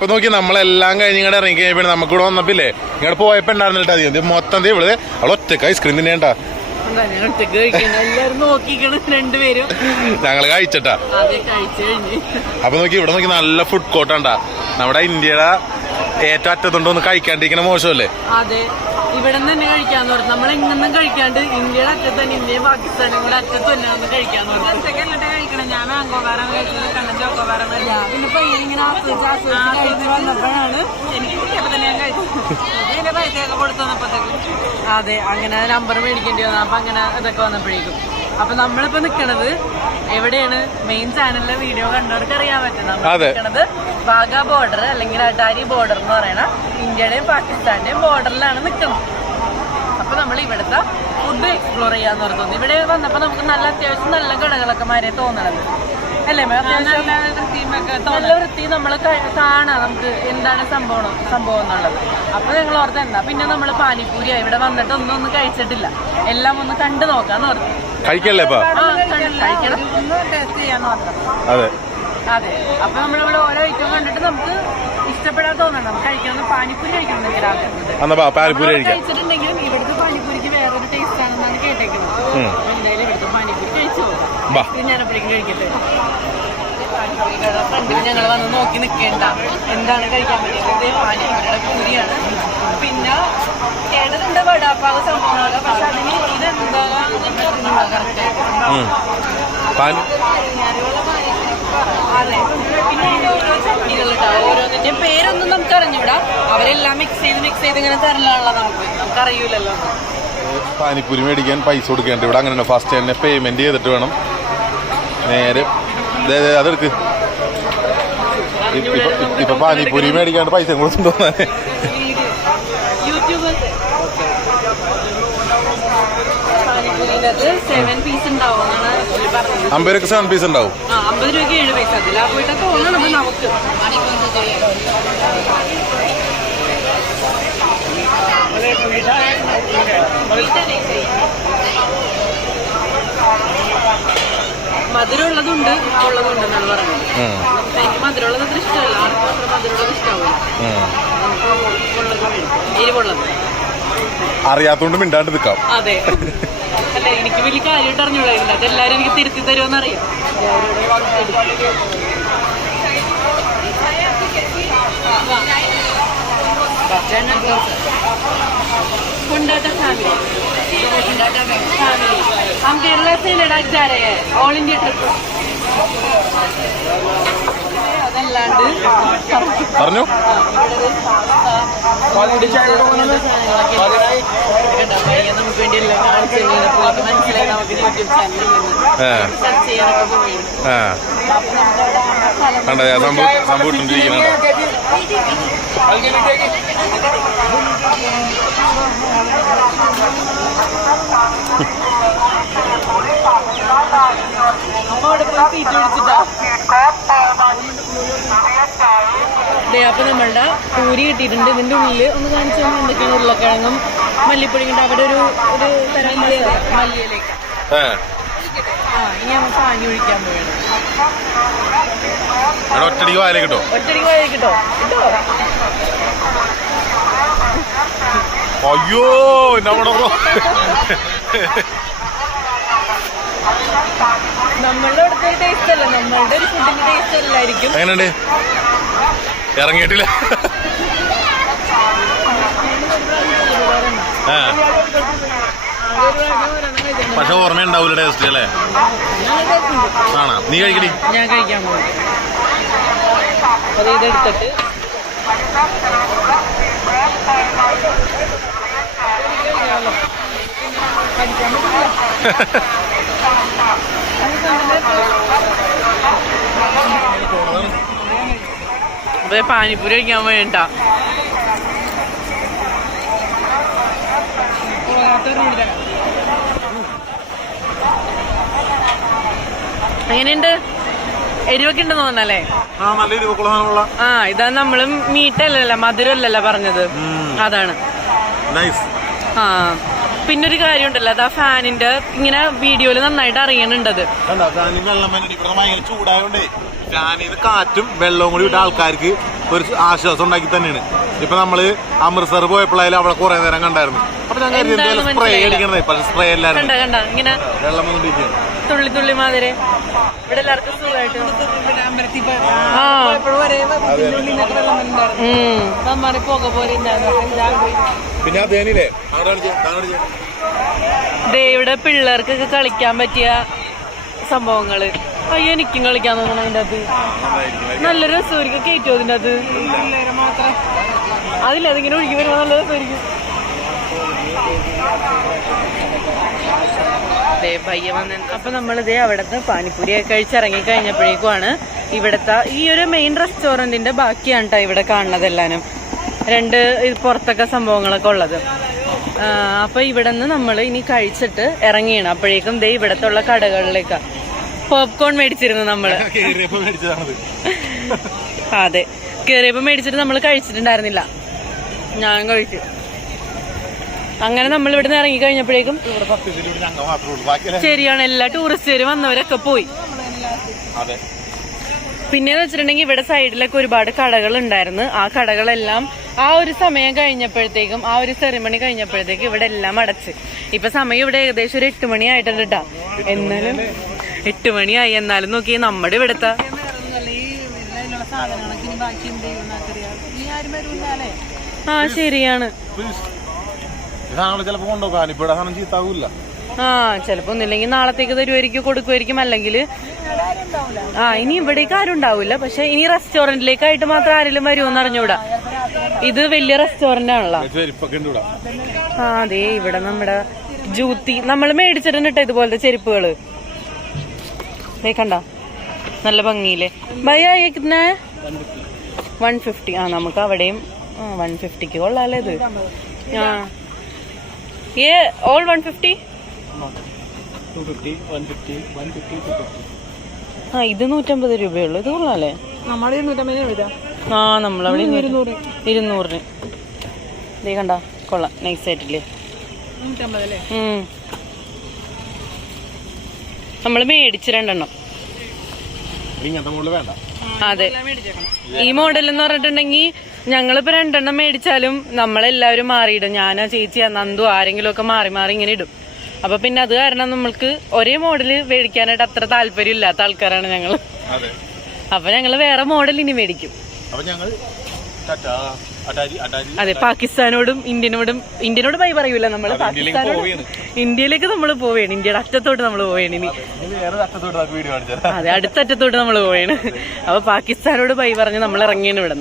ഇപ്പൊ നോക്കി നമ്മളെല്ലാം കഴിഞ്ഞ് ഇങ്ങോട്ട് ഇറങ്ങി കഴിഞ്ഞാൽ നമുക്ക് ഇവിടെ വന്നപ്പില്ലേ? ഇങ്ങോട്ട് പോയപ്പോ ഉണ്ടായിരുന്നില്ല അധികം ഇത് മൊത്തം ഇവിടെ അവൾ ഒറ്റയ്ക്ക് ഐസ്ക്രീം തിന്നേണ്ട. ഞങ്ങൾ കഴിച്ചട്ടാ. അപ്പൊ നോക്കി ഇവിടെ നോക്കി നല്ല ഫുഡ് കോർട്ടാണ്ടാ നമ്മുടെ ഇന്ത്യയുടെ ഏറ്റവും അറ്റത്തുണ്ടോ ഒന്ന് കഴിക്കാണ്ടിരിക്കണ മോശമല്ലേ? അതെ ഇവിടെ നിന്ന് തന്നെ കഴിക്കാന്ന് പറഞ്ഞു. നമ്മൾ കഴിക്കാണ്ട് ഇന്ത്യയുടെ അറ്റത്ത് തന്നെ ഇന്ത്യയും പാകിസ്ഥാനും കൂടെ അറ്റത്ത് തന്നെ കഴിക്കാന്ന് പറഞ്ഞു. മാങ്കോകാരം കഴിച്ചത് ഇങ്ങനെ വന്നപ്പോഴാണ് എനിക്ക് കിട്ടിയപ്പോ തന്നെ ഞാൻ കഴിച്ചു. ഇതിന്റെ പൈസയൊക്കെ കൊടുത്തു വന്നപ്പോഴത്തേക്കും. അതെ അങ്ങനെ നമ്പർ മേടിക്കേണ്ടി വന്നു. അപ്പൊ അങ്ങനെ ഇതൊക്കെ വന്നപ്പോഴേക്കും. അപ്പൊ നമ്മളിപ്പോ നിക്കണത് എവിടെയാണ്? മെയിൻ ചാനലിലെ വീഡിയോ കണ്ടവർക്ക് അറിയാൻ പറ്റും. നമ്മൾ നിൽക്കണത് നിൽക്കുന്നത് വാഗ ബോർഡർ അല്ലെങ്കിൽ അട്ടാരി ബോർഡർ എന്ന് പറയണ ഇന്ത്യയുടെയും പാകിസ്ഥാന്റെയും ബോർഡറിലാണ് നിൽക്കുന്നത് അപ്പൊ നമ്മൾ ഇവിടുത്തെ ഫുഡ് എക്സ്പ്ലോർ ചെയ്യാൻ പറഞ്ഞു ഇവിടെ വന്നപ്പോ നമുക്ക് നല്ല അത്യാവശ്യം നല്ല കടകളൊക്കെ മാരെ തോന്നണത്. അല്ലേ നല്ല വൃത്തി നമ്മൾ കാണാം. നമുക്ക് എന്താണ് സംഭവം സംഭവം എന്നുള്ളത്. അപ്പൊ ഞങ്ങൾ ഓർത്ത് എന്താ പിന്നെ നമ്മൾ പാനിപ്പൂരി ഇവിടെ വന്നിട്ട് ഒന്നും ഒന്നും കഴിച്ചിട്ടില്ല. എല്ലാം ഒന്ന് കണ്ടു നോക്കാന്ന് ഓർത്തു. കഴിക്കല്ലേ ഇപ്പൊ? ആ, കഴിക്കണം. ഒന്ന് ടേസ്റ്റ് ചെയ്യാന്ന് ഓർത്തു. അതെ. അതെ. അപ്പൊ നമ്മളിവിടെ ഓരോ ഐറ്റം കണ്ടിട്ട് നമുക്ക് ഇഷ്ടപ്പെടാൻ തോന്നണം. നമുക്ക് കഴിക്കണം. പാനിപ്പൂരി കഴിക്കണം എന്നാ പാനിപ്പൂരി കഴിക്കാം. ഇവിടുത്തെ പാനിപ്പൂരിക്ക് വേറൊരു ടേസ്റ്റ് ആണെന്നാണ് കേട്ടേക്കുന്നത്. എന്തായാലും ഇവിടുത്തെ പാനിപ്പൂരി കഴിച്ചു. നോക്കാം കഴിക്കട്ടെ. ഫ്രണ്ടിൽ ഞങ്ങൾ വന്ന് നോക്കി നിൽക്കേണ്ട എന്താണ് കഴിക്കാൻ പറ്റിയത്? ഇത് പാനിപ്പൂരിയുടെ പൂരിയാണ്. പിന്നെ കേട്ടിട്ടുണ്ട് വടാപ്പാവ് സംഭവങ്ങളൊക്കെ പക്ഷെ അതിന് ഇതെന്താ? കറക്റ്റ് അതെ. പിന്നെ ഓരോ പേരൊന്നും നമുക്ക് അറിഞ്ഞൂടാ അവരെല്ലാം മിക്സ് ചെയ്ത് മിക്സ് ചെയ്ത് ഇങ്ങനെ തരലാണല്ലോ നമുക്ക്. നമുക്ക് അറിയൂലല്ലോ പാനിപ്പൂരി മേടിക്കാൻ പൈസ കൊടുക്കേണ്ട. ഇവിടെ അങ്ങനെ ഫസ്റ്റ് തന്നെ പേയ്മെന്റ് ചെയ്തിട്ട് വേണം. നേരെ അതെടുക്ക്. ഇപ്പൊ പാനിപ്പൂരി മേടിക്കാണ്ട് പൈസ പറഞ്ഞത്. അമ്പത് രൂപ സെവൻ പീസ് ഉണ്ടാവും അമ്പത് രൂപയ്ക്ക് ഏഴ് പൈസ അതിലാ പോയിട്ട് തോന്നണത് നമുക്ക്. മധുരമുള്ളതുണ്ട് ഉള്ളതുണ്ട് എന്നാണ് പറഞ്ഞത് എനിക്ക് മധുരമുള്ളത് അത്ര ഇഷ്ടമല്ല. ആർക്കും അത്ര മധുരമുള്ളത് എരിവുള്ളത്. അറിയാത്തോണ്ട് മിണ്ടാണ്ട് നിൽക്കാം അതെ. അല്ല എനിക്ക് വലിയ കാര്യമായിട്ട് അറിഞ്ഞൂടായിരുന്നു അതെല്ലാരും എനിക്ക് തിരുത്തി തരുമെന്ന് അറിയാം कुंडाटा फैमिली फैमिली हम केरला से लद्दाख जा रहे हैं ऑल इंडिया ट्रिप അതല്ലാണ്ട് പറഞ്ഞു നമുക്ക് വേണ്ടി എല്ലാം കാണിച്ചു പുള്ളിക്ക് മനസ്സിലായി നമുക്ക് യൂട്യൂബ് ചാനലിൽ നിന്ന് ഏ സെർച്ച് ചെയ്യാനൊക്കെ പോയി ആ അപ്പൊ നമ്മളുടെ പൂരി കിട്ടിയിട്ടുണ്ട്. ഇതിന്റെ ഉള്ളിൽ ഒന്ന് കാണിച്ചു തന്നെ എന്തൊക്കെയാണ് ഉരുളക്കിഴങ്ങും മല്ലിപ്പൊടി കൊണ്ട് അവിടെ ഒരു ഒരു തരം മല്ലിയിലേക്ക് ആ. ഇനി നമുക്ക് പാനി ഒഴിക്കാൻ പോയത് ഒറ്റടി ഒറ്റടിക്ക് വായിലേക്ക് കിട്ടോ ഒറ്റടിക്ക് പോയി കിട്ടോ കിട്ടോ അയ്യോ നമ്മുടെ നമ്മളുടെ അവിടുത്തെ ടേസ്റ്റ് അല്ല. നമ്മളുടെ ഒരു ഫുഡിന്റെ ടേസ്റ്റ് അല്ലായിരിക്കും. എങ്ങനെയുണ്ട്? ഇറങ്ങിയിട്ടില്ല. പക്ഷെ ഓർമ്മയുണ്ടാവൂല ടേസ്റ്റ് അല്ലേ? ആണോ? നീ കഴിക്കടി. ഞാൻ കഴിക്കാൻ പോകും ഇതെടുത്തിട്ട് അപ്പൊ പാനിപ്പൂരി കഴിക്കാൻ വേണ്ട എങ്ങനെയുണ്ട്? എരിവൊക്കെ ഉണ്ടെന്ന് തോന്നല്ലേ ആ ആ ഇതാ നമ്മളും മീറ്റല്ലല്ലോ മധുരല്ലല്ലോ പറഞ്ഞത്. അതാണ്. നൈസ് ആ ഒരു കാര്യം ഉണ്ടല്ലോ അത് ആ ഫാനിന്റെ ഇങ്ങനെ വീഡിയോയിൽ നന്നായിട്ട് അറിയണുണ്ടത്. ചൂടായോണ്ടേ കാറ്റും വെള്ളവും കൂടി വിട്ട ആൾക്കാർക്ക് ഒരു ആശ്വാസം ഉണ്ടാക്കി തന്നെയാണ്. ഇപ്പൊ നമ്മൾ അമൃത്സർ പോയപ്പോഴായാലും അവിടെ കുറെ നേരം കണ്ടായിരുന്നു. അപ്പൊ ഞാൻ കരുതി സ്പ്രേ അടിക്കണേ പക്ഷെ സ്പ്രേ എല്ലാരും വെള്ളം വന്നിരിക്കുകയാണ് തുള്ളി തുള്ളി മാതിരി. ഇവിടെ എല്ലാവർക്കും സുഖമായിട്ട്. ദാ ഇവിടെ പിള്ളേർക്കൊക്കെ കളിക്കാൻ പറ്റിയ സംഭവങ്ങൾ. അയ്യോ എനിക്കും കളിക്കാൻ തോന്നണം അതിന്റെ അത്. നല്ല രസമായിരിക്കും കയറ്റോ അതിന്റെ അത് അതില്ല അതിങ്ങനെ ഒഴുകി വരുമ്പോ നല്ല രസമായിരിക്കും അപ്പൊ നമ്മളിതേ അവിടുത്തെ പാനിപ്പൂരിയൊക്കെ കഴിച്ചിറങ്ങി കഴിഞ്ഞപ്പോഴേക്കുമാണ് ഇവിടുത്തെ ഈ ഒരു മെയിൻ റെസ്റ്റോറന്റിന്റെ ബാക്കിയാണ് കേട്ടോ ഇവിടെ കാണുന്നതെല്ലാനും രണ്ട് ഇത് പുറത്തൊക്കെ സംഭവങ്ങളൊക്കെ ഉള്ളത്. അപ്പോൾ അപ്പൊ ഇവിടെ നിന്ന് നമ്മൾ ഇനി കഴിച്ചിട്ട് ഇറങ്ങിയാണ്. അപ്പോഴേക്കും ദേ ഇവിടത്തെ ഉള്ള കടകളിലേക്ക് പോപ്കോൺ മേടിച്ചിരുന്നു മേടിച്ചതാണത്. അതെ കേറിയപ്പോ മേടിച്ചിട്ട് നമ്മൾ കഴിച്ചിട്ടുണ്ടായിരുന്നില്ല. ഞാൻ കഴിച്ചു. അങ്ങനെ നമ്മൾ ഇവിടുന്ന് ഇറങ്ങി കഴിഞ്ഞപ്പോഴേക്കും ശരിയാണ് എല്ലാ ടൂറിസ്റ്റുകാരും വന്നവരൊക്കെ പോയി. അതെ. പിന്നെന്ന് വെച്ചിട്ടുണ്ടെങ്കിൽ ഇവിടെ സൈഡിലൊക്കെ ഒരുപാട് കടകൾ ഉണ്ടായിരുന്നു. ആ കടകളെല്ലാം ആ ഒരു സമയം കഴിഞ്ഞപ്പോഴത്തേക്കും ആ ഒരു സെറിമണി കഴിഞ്ഞപ്പോഴത്തേക്കും ഇവിടെ എല്ലാം അടച്ച്. ഇപ്പൊ സമയം ഇവിടെ ഏകദേശം ഒരു എട്ട് മണി ആയിട്ടുണ്ട് കേട്ടാ എന്നാലും എട്ട് മണിയായി എന്നാലും നോക്കി നമ്മുടെ ഇവിടുത്തെ ആ ശരിയാണ്. സാധനങ്ങൾ ചിലപ്പോ കൊണ്ടുപോകാൻ ഇപ്പൊ ഇവിടെ സാധനം ആ ചിലപ്പോ ഒന്നില്ലെങ്കിൽ നാളത്തേക്ക് തരുമായിരിക്കും കൊടുക്കുമായിരിക്കും അല്ലെങ്കിൽ ആ ഇനി ഇവിടേക്ക് ആരും ഉണ്ടാവില്ല. പക്ഷെ ഇനി റെസ്റ്റോറന്റിലേക്കായിട്ട് മാത്രം ആരെങ്കിലും വരുമെന്ന് അറിഞ്ഞൂടാ. ഇത് വലിയ റെസ്റ്റോറന്റ് ആണല്ലോ. ആ അതെ ഇവിടെ നമ്മുടെ ജൂത്തി നമ്മൾ മേടിച്ചിട്ടുണ്ട് കേട്ടോ ഇതുപോലത്തെ ചെരുപ്പുകൾ. കണ്ട? നല്ല ഭംഗിയില്ലേ? ഭയ കിട്ടുന്ന വൺ ഫിഫ്റ്റി. ആ നമുക്ക് അവിടെയും വൺ ഫിഫ്റ്റിക്ക് കൊള്ളാല്ലേ ഇത്. ആ. ഓൾ വൺ ഫിഫ്റ്റി ആ ഇത് നൂറ്റമ്പത് രൂപയുള്ളൂ. ഇത് കൊള്ളാല്ലേ ആ നമ്മളവിടെ ഇരുന്നൂറ്. ഇരുന്നൂറിന്. ഇതേ കണ്ട കൊള്ളാം. നൈസ് ആയിട്ടില്ലേ? നമ്മൾ നമ്മൾ മേടിച്ച് രണ്ടെണ്ണം. അതെ. ഈ മോഡൽ എന്ന് പറഞ്ഞിട്ടുണ്ടെങ്കിൽ ഞങ്ങളിപ്പോ രണ്ടെണ്ണം മേടിച്ചാലും നമ്മളെല്ലാവരും മാറിയിടും. ഞാനാ ചേച്ചി നന്ദു ആരെങ്കിലും ഒക്കെ മാറി മാറി ഇങ്ങനെ ഇടും. അപ്പൊ പിന്നെ അത് കാരണം നമ്മൾക്ക് ഒരേ മോഡൽ മേടിക്കാനായിട്ട് അത്ര താല്പര്യം ഇല്ലാത്ത ആൾക്കാരാണ് ഞങ്ങൾ അപ്പൊ ഞങ്ങൾ വേറെ മോഡൽ ഇനി മേടിക്കും. അതെ പാകിസ്ഥാനോടും ഇന്ത്യനോടും ഇന്ത്യനോട് ബൈ പറയൂല നമ്മൾ. ഇന്ത്യയിലേക്ക് പാകിസ്ഥാനോട് പോവുകയാണ്. ഇന്ത്യയിലേക്ക് നമ്മൾ പോവേണ്. ഇന്ത്യയുടെ അറ്റത്തോട്ട് നമ്മൾ പോവേണ് ഇനി. അറ്റത്തോട്ട് അതെ അടുത്തറ്റത്തോട്ട് നമ്മൾ പോവേണ്. അപ്പൊ പാകിസ്ഥാനോട് ബൈ പറഞ്ഞ് നമ്മൾ ഇറങ്ങിയാണ് ഇവിടെ